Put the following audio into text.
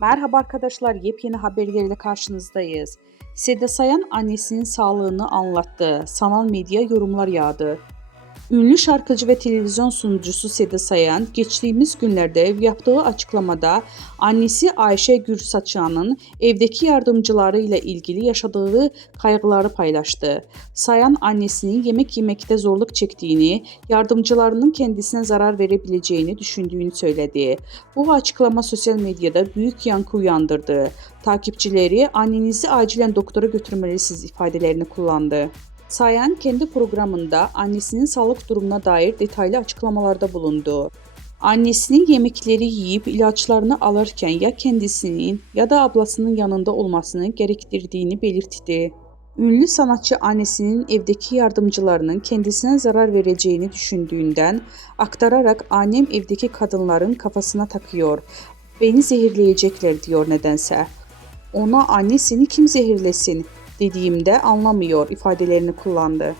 Merhaba arkadaşlar, yepyeni haberlerle karşınızdayız. Seda Sayan annesinin sağlığını anlattı. Sanal medya yorumlar yağdı. Ünlü şarkıcı ve televizyon sunucusu Seda Sayan geçtiğimiz günlerde yaptığı açıklamada annesi Ayşe Gürsaçyan'ın evdeki yardımcıları ile ilgili yaşadığı kaygıları paylaştı. Sayan annesinin yemek yemekte zorluk çektiğini, yardımcılarının kendisine zarar verebileceğini düşündüğünü söyledi. Bu açıklama sosyal medyada büyük yankı uyandırdı. Takipçileri annenizi acilen doktora götürmelisiniz ifadelerini kullandı. Sayan kendi programında annesinin sağlık durumuna dair detaylı açıklamalarda bulundu. Annesinin yemekleri yiyip ilaçlarını alırken ya kendisinin ya da ablasının yanında olmasını gerektirdiğini belirtti. Ünlü sanatçı annesinin evdeki yardımcılarının kendisine zarar vereceğini düşündüğünden aktararak annem evdeki kadınların kafasına takıyor. Beni zehirleyecekler diyor nedense. Ona annesini kim zehirlesin dediğimde anlamıyor ifadelerini kullandı.